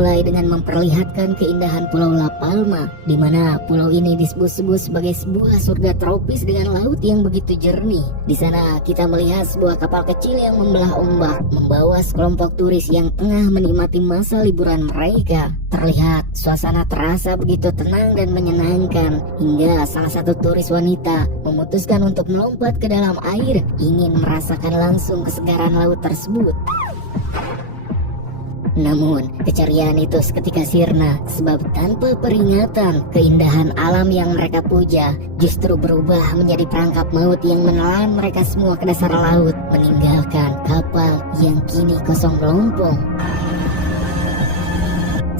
dimulai dengan memperlihatkan keindahan Pulau La Palma, di mana pulau ini disebut-sebut sebagai sebuah surga tropis dengan laut yang begitu jernih. Di sana kita melihat sebuah kapal kecil yang membelah ombak, membawa sekelompok turis yang tengah menikmati masa liburan mereka. Terlihat suasana terasa begitu tenang dan menyenangkan, hingga salah satu turis wanita memutuskan untuk melompat ke dalam air, ingin merasakan langsung kesegaran laut tersebut. Namun, keceriaan itu seketika sirna, sebab tanpa peringatan, keindahan alam yang mereka puja justru berubah menjadi perangkap maut yang menelan mereka semua ke dasar laut, meninggalkan kapal yang kini kosong melompong.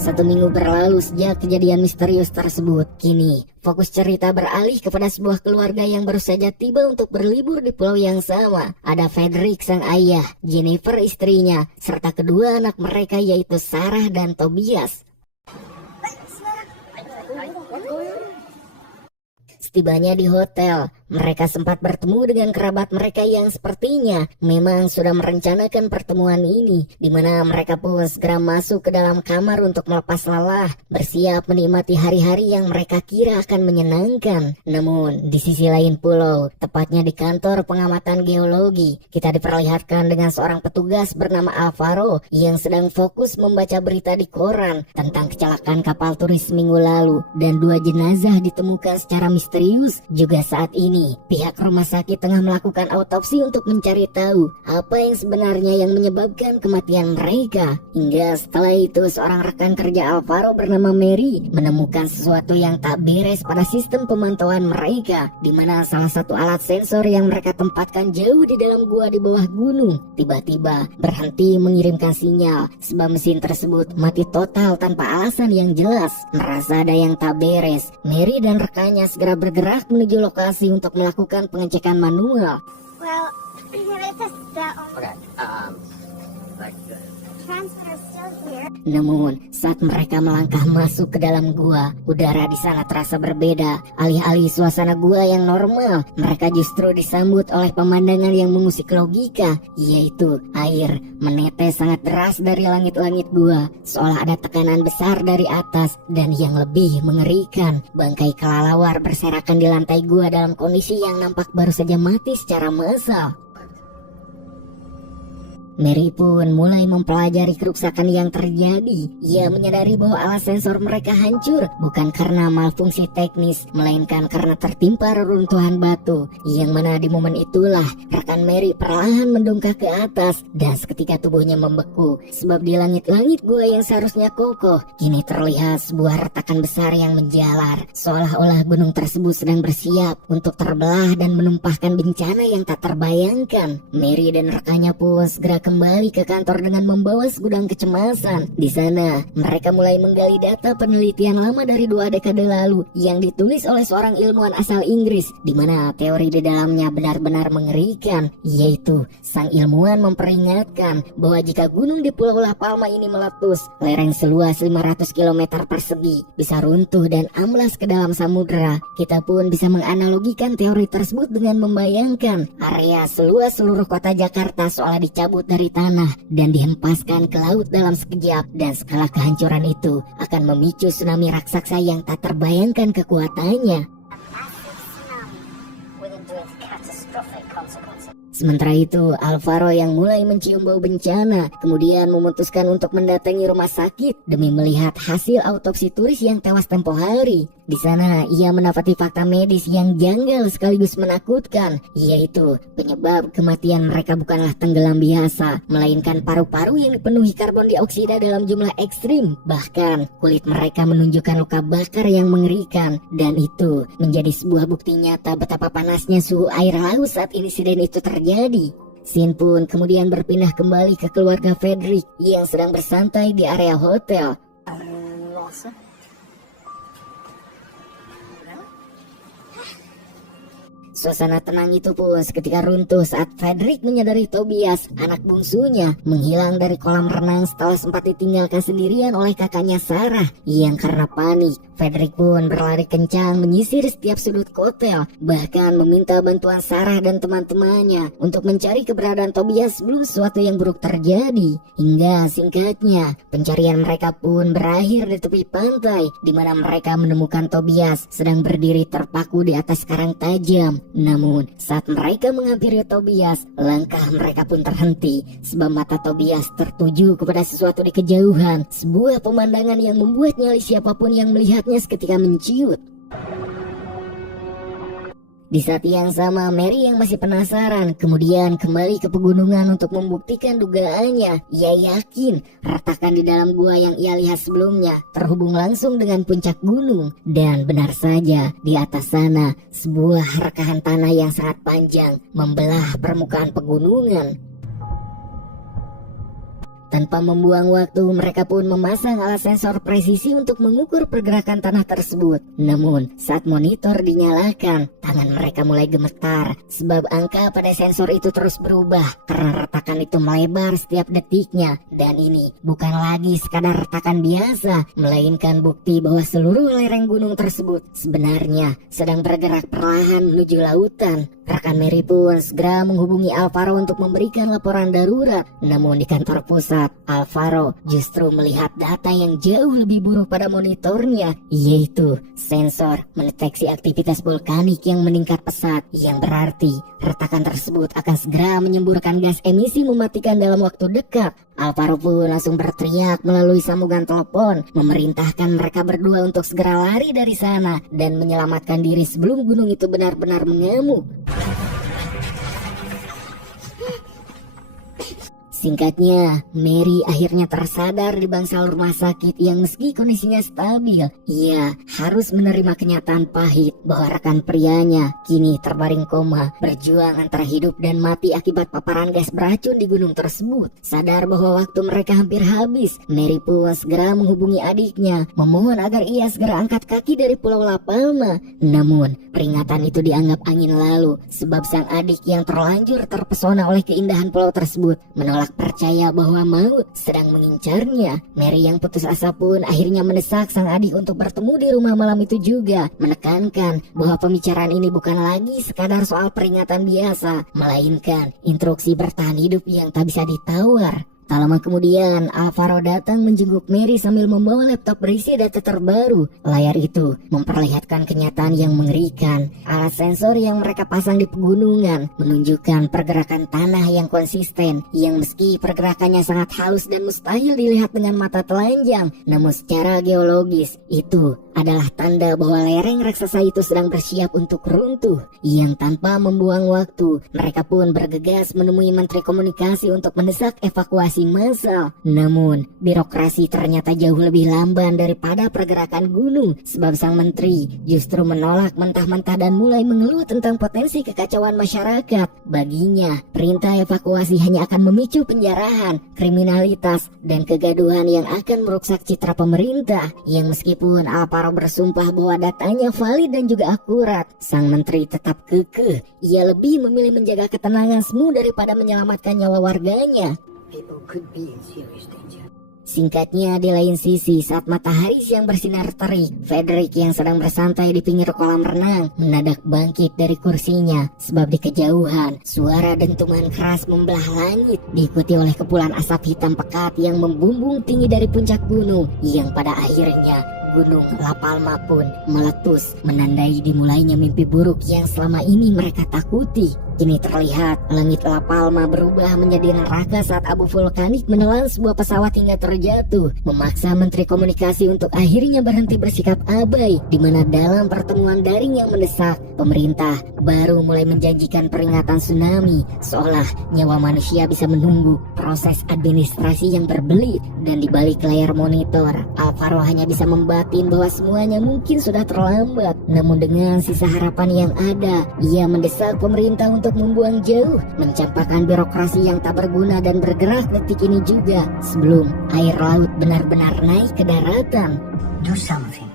1 minggu berlalu sejak kejadian misterius tersebut. Kini, fokus cerita beralih kepada sebuah keluarga yang baru saja tiba untuk berlibur di pulau yang sama. Ada Frederick sang ayah, Jennifer istrinya, serta kedua anak mereka yaitu Sarah dan Tobias. Setibanya di hotel, mereka sempat bertemu dengan kerabat mereka yang sepertinya memang sudah merencanakan pertemuan ini, di mana mereka pun segera masuk ke dalam kamar untuk melepas lelah, bersiap menikmati hari-hari yang mereka kira akan menyenangkan. Namun, di sisi lain pulau, tepatnya di kantor pengamatan geologi, kita diperlihatkan dengan seorang petugas bernama Alvaro yang sedang fokus membaca berita di koran tentang kecelakaan kapal turis minggu lalu, dan 2 jenazah ditemukan secara misterius. Juga saat ini, pihak rumah sakit tengah melakukan autopsi untuk mencari tahu apa yang sebenarnya yang menyebabkan kematian mereka. Hingga setelah itu, seorang rekan kerja Alvaro bernama Mary menemukan sesuatu yang tak beres pada sistem pemantauan mereka, di mana salah satu alat sensor yang mereka tempatkan jauh di dalam gua di bawah gunung tiba-tiba berhenti mengirimkan sinyal, sebab mesin tersebut mati total tanpa alasan yang jelas. Merasa ada yang tak beres, Mary dan rekannya segera bergerak menuju lokasi untuk melakukan pengecekan manual. Well, it is that Okay. transmitter still here. Namun, saat mereka melangkah masuk ke dalam gua, udara di sana terasa berbeda. Alih-alih suasana gua yang normal, mereka justru disambut oleh pemandangan yang mengusik logika, yaitu air menetes sangat deras dari langit-langit gua, seolah ada tekanan besar dari atas. Dan yang lebih mengerikan, bangkai kelelawar berserakan di lantai gua dalam kondisi yang nampak baru saja mati secara massal. Mary pun mulai mempelajari kerusakan yang terjadi. Ia menyadari bahwa alat sensor mereka hancur bukan karena malfungsi teknis, melainkan karena tertimpa reruntuhan batu. Yang mana di momen itulah rekan Mary perlahan mendongkak ke atas dan seketika tubuhnya membeku, sebab di langit-langit gua yang seharusnya kokoh kini terlihat sebuah retakan besar yang menjalar, seolah-olah gunung tersebut sedang bersiap untuk terbelah dan menumpahkan bencana yang tak terbayangkan. Mary dan rekannya pun segera kembali ke kantor dengan membawa segudang kecemasan. Di sana, mereka mulai menggali data penelitian lama dari 2 dekade lalu yang ditulis oleh seorang ilmuwan asal Inggris, di mana teori di dalamnya benar-benar mengerikan, yaitu sang ilmuwan memperingatkan bahwa jika gunung di Pulau La Palma ini meletus, lereng seluas 500 km persegi bisa runtuh dan amblas ke dalam samudera. Kita pun bisa menganalogikan teori tersebut dengan membayangkan area seluas seluruh kota Jakarta seolah dicabut dari tanah dan dihempaskan ke laut dalam sekejap, dan skala kehancuran itu akan memicu tsunami raksasa yang tak terbayangkan kekuatannya. Sementara itu, Alvaro yang mulai mencium bau bencana kemudian memutuskan untuk mendatangi rumah sakit demi melihat hasil autopsi turis yang tewas tempo hari. Di sana, ia mendapati fakta medis yang janggal sekaligus menakutkan, yaitu penyebab kematian mereka bukanlah tenggelam biasa, melainkan paru-paru yang dipenuhi karbon dioksida dalam jumlah ekstrim. Bahkan, kulit mereka menunjukkan luka bakar yang mengerikan, dan itu menjadi sebuah bukti nyata betapa panasnya suhu air laut saat insiden itu terjadi. Scene pun kemudian berpindah kembali ke keluarga Frederick yang sedang bersantai di area hotel. Suasana tenang itu pun seketika runtuh saat Frederick menyadari Tobias, anak bungsunya, menghilang dari kolam renang setelah sempat ditinggalkan sendirian oleh kakaknya Sarah. Yang karena panik, Frederick pun berlari kencang menyisir setiap sudut hotel, bahkan meminta bantuan Sarah dan teman-temannya untuk mencari keberadaan Tobias sebelum sesuatu yang buruk terjadi. Hingga singkatnya, pencarian mereka pun berakhir di tepi pantai, di mana mereka menemukan Tobias sedang berdiri terpaku di atas karang tajam. Namun, saat mereka menghampiri Tobias, langkah mereka pun terhenti, sebab mata Tobias tertuju kepada sesuatu di kejauhan, sebuah pemandangan yang membuat nyali siapapun yang melihatnya seketika menciut. Di saat yang sama, Mary yang masih penasaran kemudian kembali ke pegunungan untuk membuktikan dugaannya. Ia yakin retakan di dalam gua yang ia lihat sebelumnya terhubung langsung dengan puncak gunung. Dan benar saja, di atas sana sebuah rekahan tanah yang sangat panjang membelah permukaan pegunungan. Tanpa membuang waktu, mereka pun memasang alat sensor presisi untuk mengukur pergerakan tanah tersebut. Namun, saat monitor dinyalakan, tangan mereka mulai gemetar, sebab angka pada sensor itu terus berubah, karena retakan itu melebar setiap detiknya. Dan ini bukan lagi sekadar retakan biasa, melainkan bukti bahwa seluruh lereng gunung tersebut sebenarnya sedang bergerak perlahan menuju lautan. Rekan Mary pun segera menghubungi Alvaro untuk memberikan laporan darurat. Namun di kantor pusat, Alvaro justru melihat data yang jauh lebih buruk pada monitornya, yaitu sensor mendeteksi aktivitas vulkanik yang meningkat pesat, yang berarti retakan tersebut akan segera menyemburkan gas emisi mematikan dalam waktu dekat. Alvaro pun langsung berteriak melalui sambungan telepon, memerintahkan mereka berdua untuk segera lari dari sana dan menyelamatkan diri sebelum gunung itu benar-benar mengamuk. Singkatnya, Mary akhirnya tersadar di bangsal rumah sakit yang meski kondisinya stabil, ia harus menerima kenyataan pahit bahwa rekan prianya kini terbaring koma, berjuang antara hidup dan mati akibat paparan gas beracun di gunung tersebut. Sadar bahwa waktu mereka hampir habis, Mary pun segera menghubungi adiknya, memohon agar ia segera angkat kaki dari Pulau La Palma. Namun, peringatan itu dianggap angin lalu, sebab sang adik yang terlanjur terpesona oleh keindahan pulau tersebut menolak percaya bahwa maut sedang mengincarnya. Mary yang putus asa pun akhirnya mendesak sang adik untuk bertemu di rumah malam itu juga, menekankan bahwa pembicaraan ini bukan lagi sekadar soal peringatan biasa, melainkan instruksi bertahan hidup yang tak bisa ditawar. Tak lama kemudian, Alvaro datang menjenguk Mary sambil membawa laptop berisi data terbaru. Layar itu memperlihatkan kenyataan yang mengerikan. Alat sensor yang mereka pasang di pegunungan menunjukkan pergerakan tanah yang konsisten, yang meski pergerakannya sangat halus dan mustahil dilihat dengan mata telanjang, namun secara geologis itu adalah tanda bahwa lereng raksasa itu sedang bersiap untuk runtuh. Yang tanpa membuang waktu, mereka pun bergegas menemui Menteri Komunikasi untuk mendesak evakuasi massal. Namun, birokrasi ternyata jauh lebih lamban daripada pergerakan gunung, sebab sang menteri justru menolak mentah-mentah dan mulai mengeluh tentang potensi kekacauan masyarakat. Baginya, perintah evakuasi hanya akan memicu penjarahan, kriminalitas, dan kegaduhan yang akan merusak citra pemerintah. Yang meskipun Alvaro bersumpah bahwa datanya valid dan juga akurat, sang menteri tetap kekeh. Ia lebih memilih menjaga ketenangan semu daripada menyelamatkan nyawa warganya. Singkatnya, di lain sisi, saat matahari siang bersinar terik, Frederick yang sedang bersantai di pinggir kolam renang mendadak bangkit dari kursinya, sebab di kejauhan suara dentuman keras membelah langit, diikuti oleh kepulan asap hitam pekat yang membumbung tinggi dari puncak gunung, yang pada akhirnya Gunung La Palma pun meletus, menandai dimulainya mimpi buruk yang selama ini mereka takuti. Kini terlihat langit La Palma berubah menjadi neraka saat abu vulkanik menelan sebuah pesawat hingga terjatuh, memaksa Menteri Komunikasi untuk akhirnya berhenti bersikap abai, di mana dalam pertemuan daring yang mendesak, pemerintah baru mulai menjanjikan peringatan tsunami, seolah nyawa manusia bisa menunggu proses administrasi yang berbelit. Dan di balik layar monitor, Alvaro hanya bisa membatin bahwa semuanya mungkin sudah terlambat. Namun dengan sisa harapan yang ada, ia mendesak pemerintah untuk membuang jauh, mencampakkan birokrasi yang tak berguna dan bergerak detik ini juga, sebelum air laut benar-benar naik ke daratan. Do something.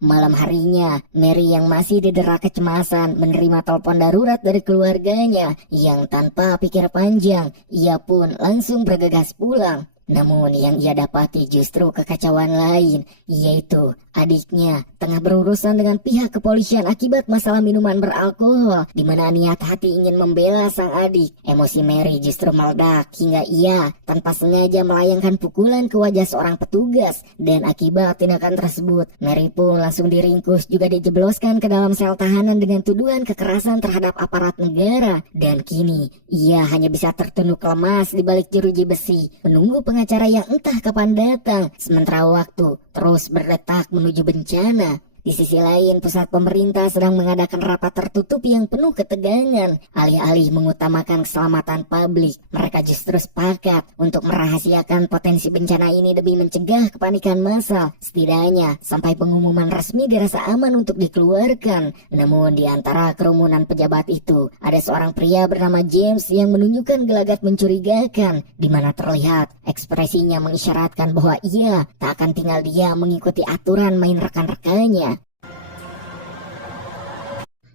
Malam harinya, Mary yang masih didera kecemasan menerima telepon darurat dari keluarganya yang tanpa pikir panjang, ia pun langsung bergegas pulang. Namun yang ia dapati justru kekacauan lain, yaitu adiknya tengah berurusan dengan pihak kepolisian akibat masalah minuman beralkohol, di mana niat hati ingin membela sang adik. Emosi Mary justru meledak hingga ia tanpa sengaja melayangkan pukulan ke wajah seorang petugas, dan akibat tindakan tersebut, Mary pun langsung diringkus juga dijebloskan ke dalam sel tahanan dengan tuduhan kekerasan terhadap aparat negara. Dan kini ia hanya bisa tertunduk lemas di balik jeruji besi, menunggu pengacara yang entah kapan datang, sementara waktu terus berdetak menuju bencana. Di sisi lain, pusat pemerintah sedang mengadakan rapat tertutup yang penuh ketegangan. Alih-alih mengutamakan keselamatan publik, mereka justru sepakat untuk merahasiakan potensi bencana ini demi mencegah kepanikan massal, setidaknya sampai pengumuman resmi dirasa aman untuk dikeluarkan. Namun di antara kerumunan pejabat itu, ada seorang pria bernama James yang menunjukkan gelagat mencurigakan, di mana terlihat ekspresinya mengisyaratkan bahwa ia tak akan tinggal diam mengikuti aturan main rekan-rekannya.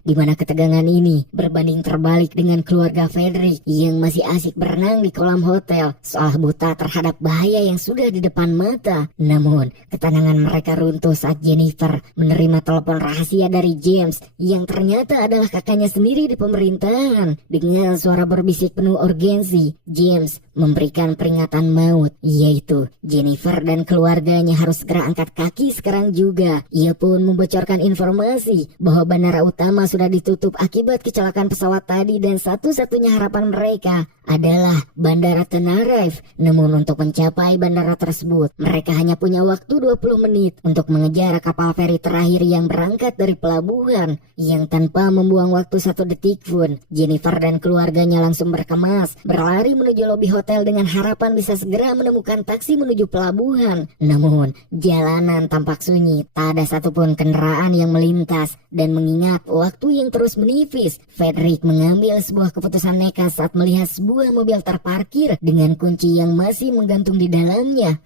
Di mana ketegangan ini berbanding terbalik dengan keluarga Frederick yang masih asik berenang di kolam hotel, seolah buta terhadap bahaya yang sudah di depan mata. Namun, ketenangan mereka runtuh saat Jennifer menerima telepon rahasia dari James yang ternyata adalah kakaknya sendiri di pemerintahan. Dengan suara berbisik penuh urgensi, James memberikan peringatan maut, yaitu Jennifer dan keluarganya harus segera angkat kaki sekarang juga. Ia pun membocorkan informasi bahwa bandara utama sudah ditutup akibat kecelakaan pesawat tadi dan satu-satunya harapan mereka adalah Bandara Tenerife. Namun untuk mencapai bandara tersebut, mereka hanya punya waktu 20 menit untuk mengejar kapal feri terakhir yang berangkat dari pelabuhan. Yang tanpa membuang waktu 1 detik pun, Jennifer dan keluarganya langsung berkemas, berlari menuju lobi hotel dengan harapan bisa segera menemukan taksi menuju pelabuhan. Namun, jalanan tampak sunyi, tak ada satupun kendaraan yang melintas. Dan mengingat waktu yang terus menipis, Frederick mengambil sebuah keputusan nekat saat melihat sebuah mobil terparkir dengan kunci yang masih menggantung di dalamnya.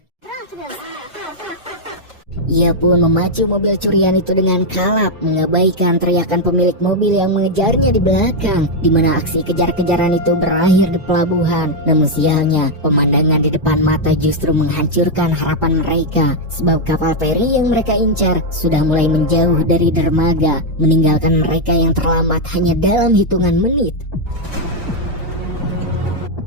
Ia pun memacu mobil curian itu dengan kalap, mengabaikan teriakan pemilik mobil yang mengejarnya di belakang, di mana aksi kejar-kejaran itu berakhir di pelabuhan. Namun sialnya, pemandangan di depan mata justru menghancurkan harapan mereka, sebab kapal feri yang mereka incar sudah mulai menjauh dari dermaga, meninggalkan mereka yang terlambat hanya dalam hitungan menit.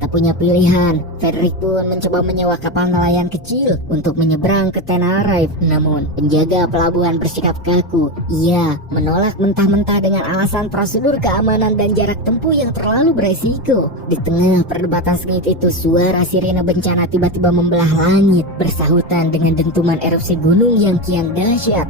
Tak punya pilihan, Frederick pun mencoba menyewa kapal nelayan kecil untuk menyeberang ke Tenerife. Namun, penjaga pelabuhan bersikap kaku. Ia menolak mentah-mentah dengan alasan prosedur keamanan dan jarak tempuh yang terlalu beresiko. Di tengah perdebatan sengit itu, suara sirene bencana tiba-tiba membelah langit, bersahutan dengan dentuman erupsi gunung yang kian dahsyat.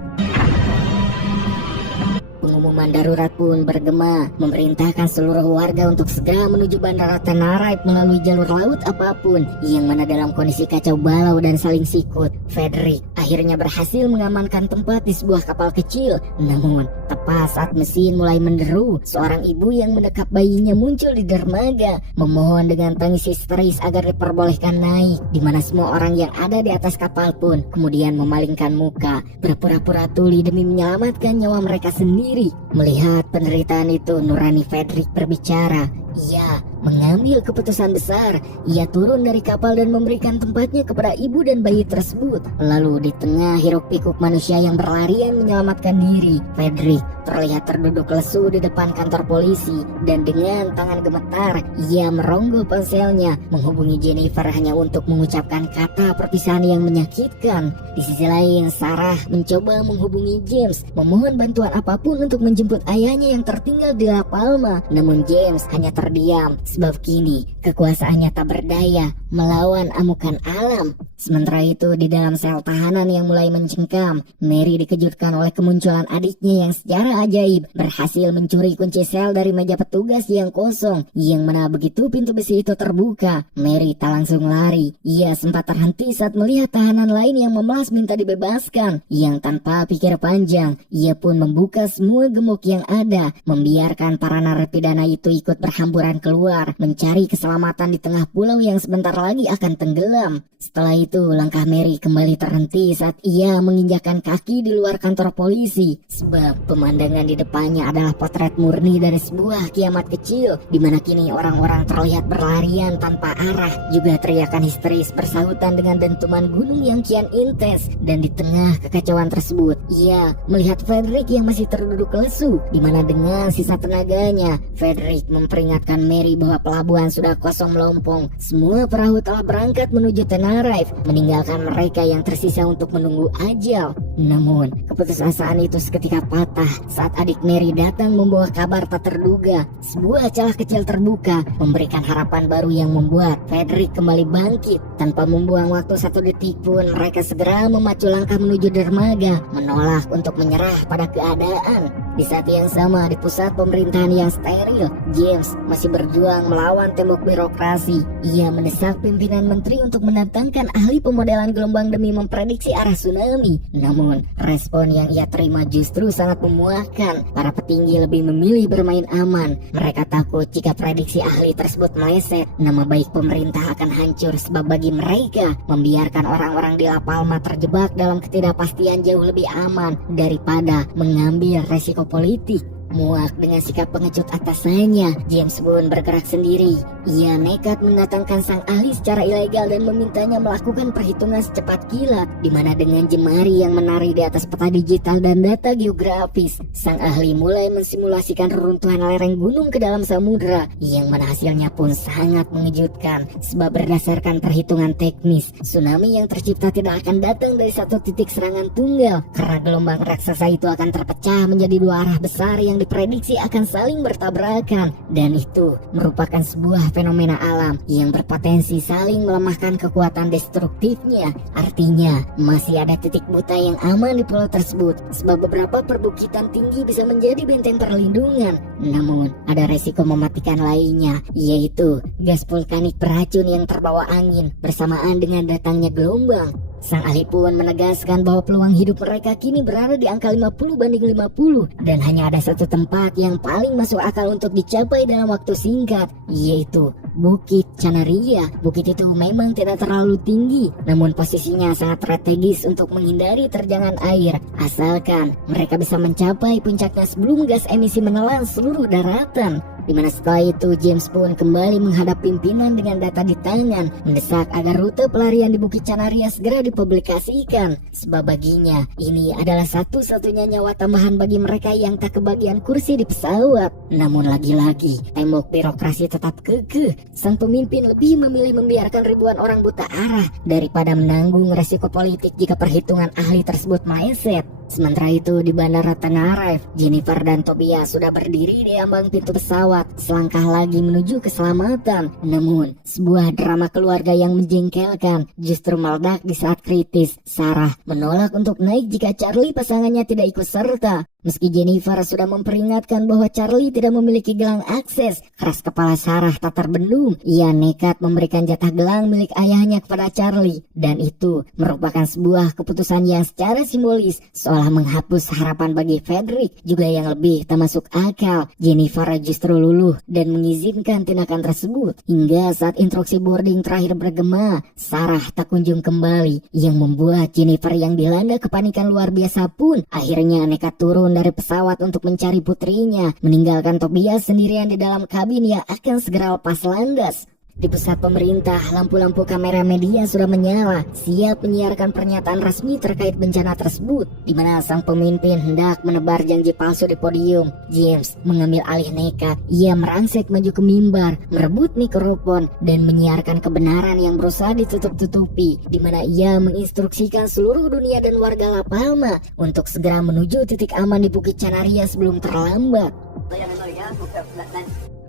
Pengumuman darurat pun bergema, memerintahkan seluruh warga untuk segera menuju Bandara Tenerife melalui jalur laut apapun, yang mana dalam kondisi kacau balau dan saling sikut. Frederick akhirnya berhasil mengamankan tempat di sebuah kapal kecil. Namun, tepat saat mesin mulai menderu, seorang ibu yang mendekap bayinya muncul di dermaga, memohon dengan tangis histeris agar diperbolehkan naik, di mana semua orang yang ada di atas kapal pun kemudian memalingkan muka, berpura-pura tuli demi menyelamatkan nyawa mereka sendiri. Melihat penderitaan itu, nurani Frederick berbicara. Ia mengambil keputusan besar. Ia turun dari kapal dan memberikan tempatnya kepada ibu dan bayi tersebut. Lalu di tengah hiruk pikuk manusia yang berlarian menyelamatkan diri, Frederick terlihat terduduk lesu di depan kantor polisi, dan dengan tangan gemetar ia meronggol ponselnya, menghubungi Jennifer hanya untuk mengucapkan kata perpisahan yang menyakitkan. Di sisi lain, Sarah mencoba menghubungi James, memohon bantuan apapun untuk menjemput ayahnya yang tertinggal di La Palma. Namun James hanya terdiam, sebab kini kekuasaannya tak berdaya melawan amukan alam. Sementara itu, di dalam sel tahanan yang mulai mencengkam, Mary dikejutkan oleh kemunculan adiknya yang secara secara ajaib berhasil mencuri kunci sel dari meja petugas yang kosong, yang mana begitu pintu besi itu terbuka, Mary tak langsung lari. Ia sempat terhenti saat melihat tahanan lain yang memelas minta dibebaskan. Yang tanpa pikir panjang, ia pun membuka semua gemuk yang ada, membiarkan para narapidana itu ikut berhamburan keluar, mencari keselamatan di tengah pulau yang sebentar lagi akan tenggelam. Setelah itu, langkah Mary kembali terhenti saat ia menginjakkan kaki di luar kantor polisi, sebab pemandangan di depannya adalah potret murni dari sebuah kiamat kecil, di mana kini orang-orang terlihat berlarian tanpa arah, juga teriakan histeris bersahutan dengan dentuman gunung yang kian intens. Dan di tengah kekacauan tersebut, ia melihat Frederick yang masih terduduk lesu, di mana dengan sisa tenaganya, Frederick memperingatkan Mary bahwa pelabuhan sudah kosong melompong. Semua perahu telah berangkat menuju Tenerife, meninggalkan mereka yang tersisa untuk menunggu ajal. Namun, keputusasaan itu seketika patah saat adik Mary datang membawa kabar tak terduga. Sebuah celah kecil terbuka, memberikan harapan baru yang membuat Frederick kembali bangkit. Tanpa membuang waktu satu detik pun, mereka segera memacu langkah menuju dermaga, menolak untuk menyerah pada keadaan. Di saat yang sama, di pusat pemerintahan yang steril, James masih berjuang melawan tembok birokrasi. Ia mendesak pimpinan menteri untuk mendatangkan ahli pemodelan gelombang demi memprediksi arah tsunami. Namun, respon yang ia terima justru sangat memuakkan. Para petinggi lebih memilih bermain aman. Mereka takut jika prediksi ahli tersebut meleset, nama baik pemerintah akan hancur, sebab bagi mereka, membiarkan orang-orang di La Palma terjebak dalam ketidakpastian jauh lebih aman daripada mengambil resiko politik. Muak dengan sikap pengecut atasannya, James pun bergerak sendiri. Ia nekat mendatangkan sang ahli secara ilegal dan memintanya melakukan perhitungan secepat kilat, di mana dengan jemari yang menari di atas peta digital dan data geografis, sang ahli mulai mensimulasikan reruntuhan lereng gunung ke dalam samudera, yang mana hasilnya pun sangat mengejutkan. Sebab berdasarkan perhitungan teknis, tsunami yang tercipta tidak akan datang dari satu titik serangan tunggal, karena gelombang raksasa itu akan terpecah menjadi dua arah besar yang diprediksi akan saling bertabrakan, dan itu merupakan sebuah fenomena alam yang berpotensi saling melemahkan kekuatan destruktifnya. Artinya, masih ada titik buta yang aman di pulau tersebut, sebab beberapa perbukitan tinggi bisa menjadi benteng perlindungan. Namun, ada resiko mematikan lainnya, yaitu gas vulkanik beracun yang terbawa angin bersamaan dengan datangnya gelombang. Sang ahli pun menegaskan bahwa peluang hidup mereka kini berada di angka 50/50, dan hanya ada satu tempat yang paling masuk akal untuk dicapai dalam waktu singkat, yaitu Bukit Canaria. Bukit itu memang tidak terlalu tinggi, namun posisinya sangat strategis untuk menghindari terjangan air, asalkan mereka bisa mencapai puncaknya sebelum gas emisi menelan seluruh daratan. Dimana setelah itu James pun kembali menghadap pimpinan dengan data di tangan, mendesak agar rute pelarian di Bukit Canaria segera dipublikasikan, sebab baginya ini adalah satu-satunya nyawa tambahan bagi mereka yang tak kebagian kursi di pesawat. Namun lagi-lagi tembok birokrasi tetap kekeh. Sang pemimpin lebih memilih membiarkan ribuan orang buta arah daripada menanggung resiko politik jika perhitungan ahli tersebut meleset. Sementara itu di Bandara Tenerife, Jennifer dan Tobias sudah berdiri di ambang pintu pesawat, selangkah lagi menuju keselamatan. Namun, sebuah drama keluarga yang menjengkelkan justru meledak di saat kritis. Sarah menolak untuk naik jika Charlie pasangannya tidak ikut serta. Meski Jennifer sudah memperingatkan bahwa Charlie tidak memiliki gelang akses, keras kepala Sarah tak terbendung. Ia nekat memberikan jatah gelang milik ayahnya kepada Charlie, dan itu merupakan sebuah keputusan yang secara simbolis seolah menghapus harapan bagi Frederick. Juga yang lebih tak masuk akal, Jennifer justru luluh dan mengizinkan tindakan tersebut. Hingga saat instruksi boarding terakhir bergema, Sarah tak kunjung kembali, yang membuat Jennifer yang dilanda kepanikan luar biasa pun akhirnya nekat turun dari pesawat untuk mencari putrinya, meninggalkan Tobias sendirian di dalam kabin yang akan segera lepas landas. Di pusat pemerintah, lampu-lampu kamera media sudah menyala, siap menyiarkan pernyataan resmi terkait bencana tersebut, di mana sang pemimpin hendak menebar janji palsu di podium. James mengambil alih nekat. Ia merangsek maju ke mimbar, merebut mikrofon, dan menyiarkan kebenaran yang berusaha ditutup-tutupi, di mana ia menginstruksikan seluruh dunia dan warga La Palma untuk segera menuju titik aman di Bukit Canaria sebelum terlambat.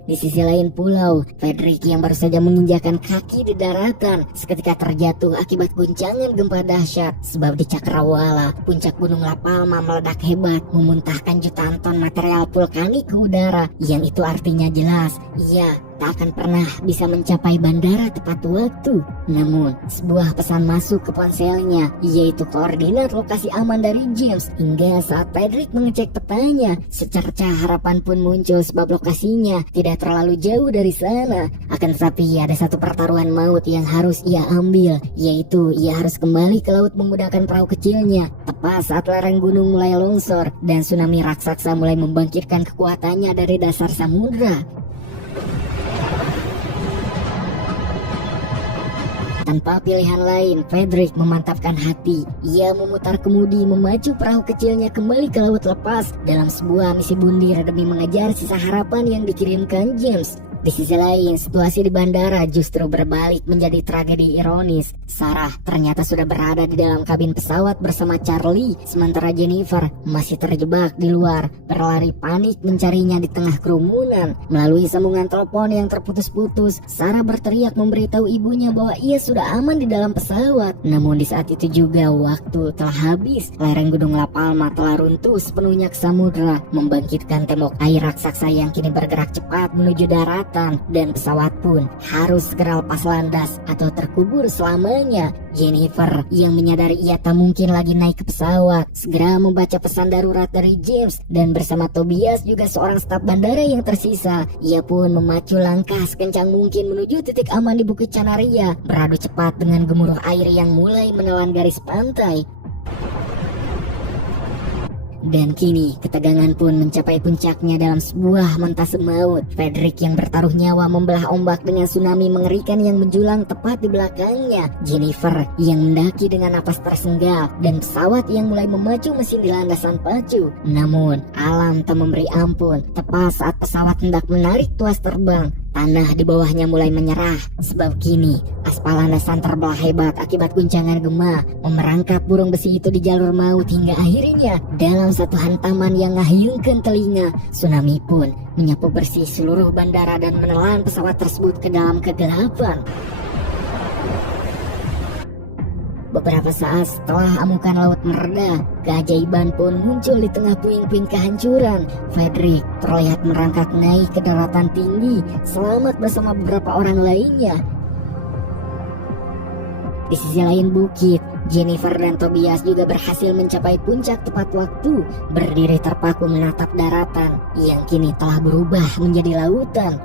Di sisi lain pulau, Frederick yang baru saja menginjakan kaki di daratan seketika terjatuh akibat guncangan gempa dahsyat. Sebab di Cakrawala, puncak gunung La Palma meledak hebat, memuntahkan jutaan ton material vulkanik ke udara, yang itu artinya jelas, ia tak akan pernah bisa mencapai bandara tepat waktu. Namun, sebuah pesan masuk ke ponselnya, yaitu koordinat lokasi aman dari James. Hingga saat Frederick mengecek petanya, secercah harapan pun muncul sebab lokasinya tidak terlalu jauh dari sana. Akan tetapi ada satu pertaruhan maut yang harus ia ambil, yaitu ia harus kembali ke laut menggunakan perahu kecilnya. Tepat saat lereng gunung mulai longsor dan tsunami raksasa mulai membangkitkan kekuatannya dari dasar samudra. Tanpa pilihan lain, Frederick memantapkan hati. Ia memutar kemudi memacu perahu kecilnya kembali ke laut lepas dalam sebuah misi bundir demi mengejar sisa harapan yang dikirimkan James. Di sisi lain, situasi di bandara justru berbalik menjadi tragedi ironis. Sarah ternyata sudah berada di dalam kabin pesawat bersama Charlie, sementara Jennifer masih terjebak di luar, berlari panik mencarinya di tengah kerumunan. Melalui sambungan telepon yang terputus-putus, Sarah berteriak memberitahu ibunya bahwa ia sudah aman di dalam pesawat. Namun di saat itu juga waktu telah habis. Lereng gunung La Palma telah runtuh sepenuhnya ke samudra, membangkitkan tembok air raksasa yang kini bergerak cepat menuju darat. Dan pesawat pun harus segera lepas landas atau terkubur selamanya. Jennifer yang menyadari ia tak mungkin lagi naik ke pesawat, segera membaca pesan darurat dari James, dan bersama Tobias juga seorang staf bandara yang tersisa, ia pun memacu langkah sekencang mungkin menuju titik aman di Bukit Canaria, beradu cepat dengan gemuruh air yang mulai menelan garis pantai. Dan kini ketegangan pun mencapai puncaknya dalam sebuah mentase maut. Frederick yang bertaruh nyawa membelah ombak dengan tsunami mengerikan yang menjulang tepat di belakangnya. Jennifer yang mendaki dengan napas tersenggal, dan pesawat yang mulai memacu mesin di landasan pacu. Namun alam tak memberi ampun. Tepat saat pesawat hendak menarik tuas terbang, tanah di bawahnya mulai menyerah, sebab kini aspal landasan terbelah hebat akibat guncangan gema, memerangkap burung besi itu di jalur maut hingga akhirnya dalam satu hantaman yang ngahiyungkan telinga, tsunami pun menyapu bersih seluruh bandara dan menelan pesawat tersebut ke dalam kegelapan. Beberapa saat setelah amukan laut mereda, keajaiban pun muncul di tengah puing-puing kehancuran. Frederick terlihat merangkak naik ke daratan tinggi, selamat bersama beberapa orang lainnya. Di sisi lain bukit, Jennifer dan Tobias juga berhasil mencapai puncak tepat waktu, berdiri terpaku menatap daratan yang kini telah berubah menjadi lautan.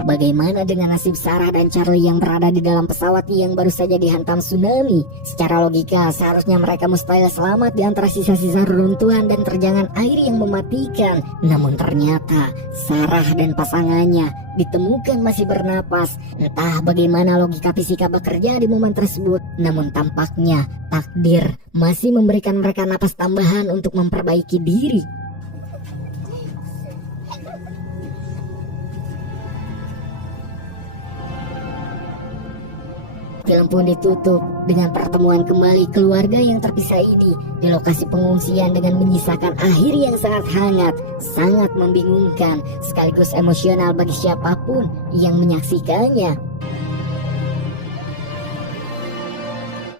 Bagaimana dengan nasib Sarah dan Charlie yang berada di dalam pesawat yang baru saja dihantam tsunami? Secara logika, seharusnya mereka mustahil selamat di antara sisa-sisa reruntuhan dan terjangan air yang mematikan. Namun ternyata, Sarah dan pasangannya ditemukan masih bernapas. Entah bagaimana logika fisika bekerja di momen tersebut, namun tampaknya takdir masih memberikan mereka napas tambahan untuk memperbaiki diri. Film pun ditutup dengan pertemuan kembali keluarga yang terpisah ini di lokasi pengungsian dengan menyisakan akhir yang sangat hangat, sangat membingungkan, sekaligus emosional bagi siapapun yang menyaksikannya.